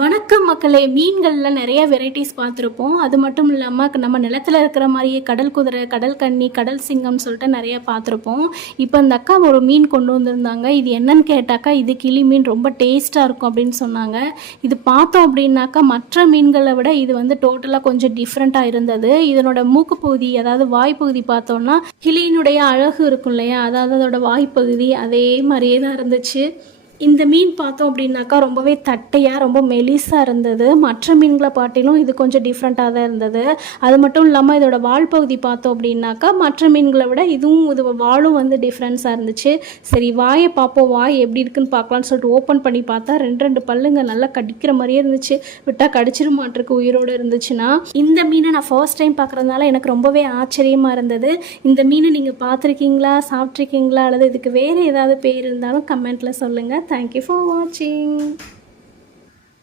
வணக்கம் மக்களே. மீன்களில் நிறைய வெரைட்டிஸ் பார்த்துருப்போம். அது மட்டும் இல்லாமல் நம்ம நிலத்தில் இருக்கிற மாதிரியே கடல் குதிரை, கடல் கன்னி, கடல் சிங்கம்னு சொல்லிட்டு நிறைய பார்த்துருப்போம். இப்போ இந்த அக்கா ஒரு மீன் கொண்டு வந்திருந்தாங்க. இது என்னன்னு கேட்டாக்கா, இது கிளி மீன், ரொம்ப டேஸ்ட்டாக இருக்கும் அப்படின்னு சொன்னாங்க. இது பார்த்தோம் அப்படின்னாக்கா மற்ற மீன்களை விட இது வந்து டோட்டலாக கொஞ்சம் டிஃப்ரெண்ட்டாக இருந்தது. இதனோட மூக்கு பகுதி, அதாவது வாய்ப்பகுதி பார்த்தோம்னா கிளியினுடைய அழகு இருக்கும் இல்லையா, அதாவது அதோட வாய்ப்பகுதி அதே மாதிரியே தான் இருந்துச்சு. இந்த மீன் பார்த்தோம் அப்படின்னாக்கா ரொம்பவே தட்டையாக, ரொம்ப மெலிசாக இருந்தது. மற்ற மீன்களை பாட்டிலும் இது கொஞ்சம் டிஃப்ரெண்ட்டாக தான் இருந்தது. அது மட்டும் இல்லாமல் இதோட வால் பகுதி பார்த்தோம் அப்படின்னாக்கா மற்ற மீன்களை விட இது வாலும் வந்து டிஃப்ரென்ஸாக இருந்துச்சு. சரி, வாயை பார்ப்போம், வாய் எப்படி இருக்குன்னு பார்க்கலான்னு சொல்லிட்டு ஓப்பன் பண்ணி பார்த்தா ரெண்டு பல்லுங்க நல்லா கடிக்கிற மாதிரியே இருந்துச்சு. விட்டால் கடிச்சிட மாட்டிருக்கு உயிரோடு இருந்துச்சுன்னா. இந்த மீனை நான் ஃபர்ஸ்ட் டைம் பார்க்குறதுனால எனக்கு ரொம்பவே ஆச்சரியமாக இருந்தது. இந்த மீனை நீங்கள் பார்த்துருக்கீங்களா, சாப்பிட்ருக்கீங்களா, அல்லது இதுக்கு வேறு ஏதாவது பேர் இருந்தாலும் கமெண்ட்டில் சொல்லுங்கள். Thank you for watching.